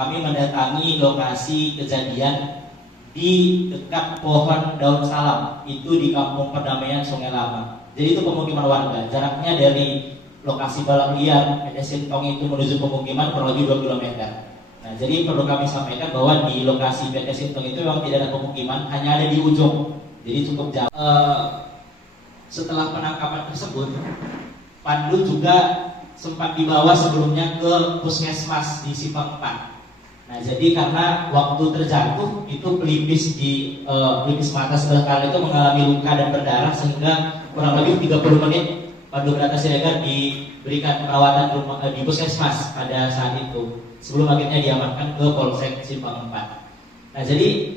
kami mendatangi lokasi kejadian di dekat pohon daun salam, itu di Kampung Perdamaian Sungai Lama. Jadi itu pemukiman warga, jaraknya dari lokasi balap liar PT Sintong itu menuju pemukiman kurang lebih 2 km. Nah, jadi perlu kami sampaikan bahwa di lokasi PT Sintong itu memang tidak ada pemukiman, hanya ada di ujung, jadi cukup jauh. Setelah penangkapan tersebut, Pandu juga sempat dibawa sebelumnya ke puskesmas di Simpang 4. Nah, jadi karena waktu terjatuh itu pelipis mata sebelah kanan itu mengalami luka dan berdarah, sehingga kurang lebih 30 menit Pandu Brata Siregar diberikan perawatan di puskesmas pada saat itu, sebelum akhirnya diamankan ke Polsek Simpang 4. Nah, jadi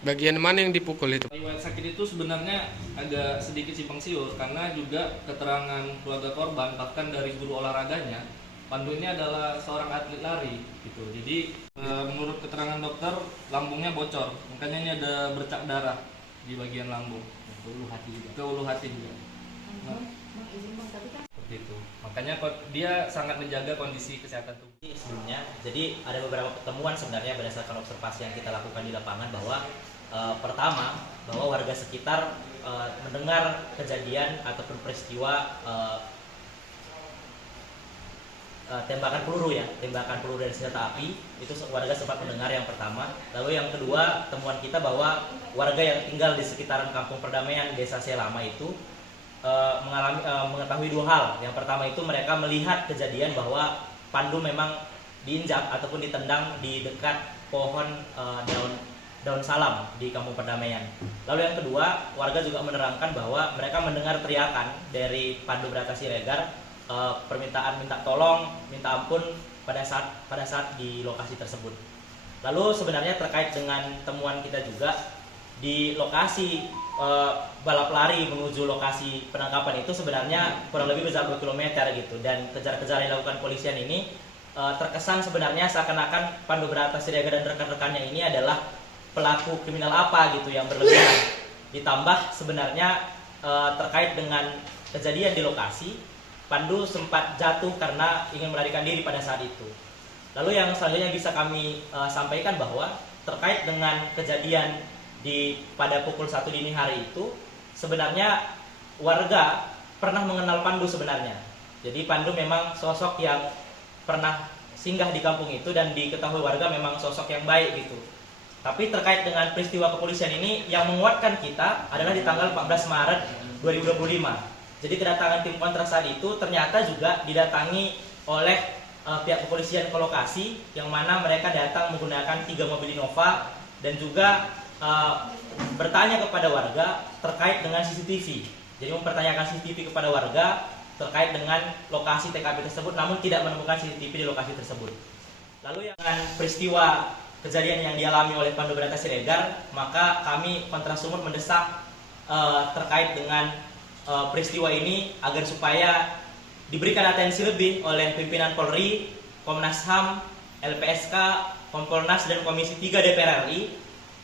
bagian mana yang dipukul itu? Riwayat sakit itu sebenarnya agak sedikit simpang siur karena juga keterangan keluarga korban, bahkan dari guru olahraganya, Pandu ini adalah seorang atlet lari gitu. Jadi menurut keterangan dokter, lambungnya bocor, makanya ini ada bercak darah di bagian lambung ke ulu hati juga. Nah, seperti itu. Makanya dia sangat menjaga kondisi kesehatan tubuh. Sebelumnya, jadi ada beberapa pertemuan sebenarnya berdasarkan observasi yang kita lakukan di lapangan, bahwa pertama, bahwa warga sekitar mendengar kejadian ataupun peristiwa tembakan peluru dari senjata api, itu warga sempat mendengar yang pertama. Lalu yang kedua, temuan kita bahwa warga yang tinggal di sekitaran Kampung Perdamaian Desa Selama itu mengetahui dua hal. Yang pertama itu mereka melihat kejadian bahwa Pandu memang diinjak ataupun ditendang di dekat pohon daun salam di Kampung Perdamaian. Lalu yang kedua, warga juga menerangkan bahwa mereka mendengar teriakan dari Pandu Brata Siregar, permintaan minta tolong, minta ampun pada saat di lokasi tersebut. Lalu sebenarnya terkait dengan temuan kita juga di lokasi balap lari menuju lokasi penangkapan itu sebenarnya kurang lebih besar 2 km gitu, dan kejar-kejar yang dilakukan polisian ini terkesan sebenarnya seakan-akan Pandu Brata Siregar dan rekan-rekannya ini adalah pelaku kriminal apa gitu yang berlebihan. Ditambah sebenarnya terkait dengan kejadian di lokasi, Pandu sempat jatuh karena ingin melarikan diri pada saat itu. Lalu yang selanjutnya bisa kami sampaikan bahwa terkait dengan kejadian pada pukul 1 dini hari itu, sebenarnya warga pernah mengenal Pandu sebenarnya. Jadi Pandu memang sosok yang pernah singgah di kampung itu dan diketahui warga memang sosok yang baik gitu. Tapi terkait dengan peristiwa kepolisian ini, yang menguatkan kita adalah di tanggal 14 Maret 2025. Jadi kedatangan tim kontras saat itu ternyata juga didatangi oleh pihak kepolisian ke lokasi, yang mana mereka datang menggunakan 3 mobil Innova dan juga bertanya kepada warga terkait dengan CCTV. Jadi mempertanyakan CCTV kepada warga terkait dengan lokasi TKP tersebut, namun tidak menemukan CCTV di lokasi tersebut. Lalu dengan peristiwa kejadian yang dialami oleh Pandu Brata Siregar, maka kami Kontras Sumut mendesak terkait dengan peristiwa ini agar supaya diberikan atensi lebih oleh pimpinan Polri, Komnas HAM, LPSK, Kompolnas dan Komisi 3 DPR RI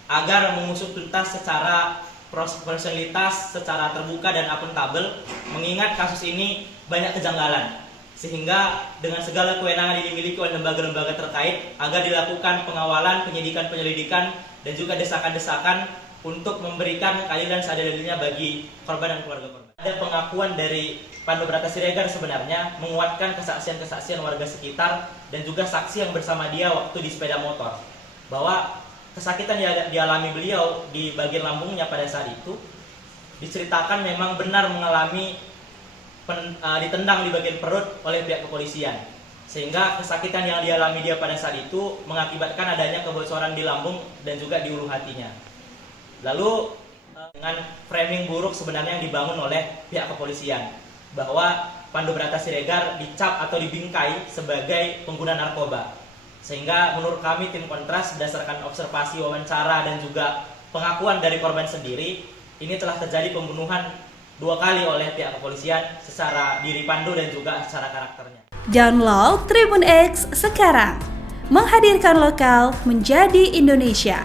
agar mengusut tuntas secara profesionalitas, secara terbuka dan akuntabel, mengingat kasus ini banyak kejanggalan, sehingga dengan segala kewenangan yang dimiliki oleh lembaga-lembaga terkait agar dilakukan pengawalan, penyelidikan, dan juga desakan-desakan untuk memberikan keadilan seadil-adilnya bagi korban dan keluarga korban. Ada pengakuan dari Pandu Brata Siregar sebenarnya menguatkan kesaksian-kesaksian warga sekitar dan juga saksi yang bersama dia waktu di sepeda motor, bahwa kesakitan yang dialami beliau di bagian lambungnya pada saat itu diceritakan memang benar mengalami ditendang di bagian perut oleh pihak kepolisian, sehingga kesakitan yang dialami dia pada saat itu mengakibatkan adanya kebocoran di lambung dan juga di ulu hatinya. Lalu dengan framing buruk sebenarnya yang dibangun oleh pihak kepolisian, bahwa Pandu Brata Siregar dicap atau dibingkai sebagai pengguna narkoba, sehingga menurut kami tim Kontras berdasarkan observasi, wawancara dan juga pengakuan dari korban sendiri, ini telah terjadi pembunuhan 2 kali oleh pihak kepolisian secara diri Pandu dan juga secara karakternya. Download Tribun X sekarang, menghadirkan lokal menjadi Indonesia.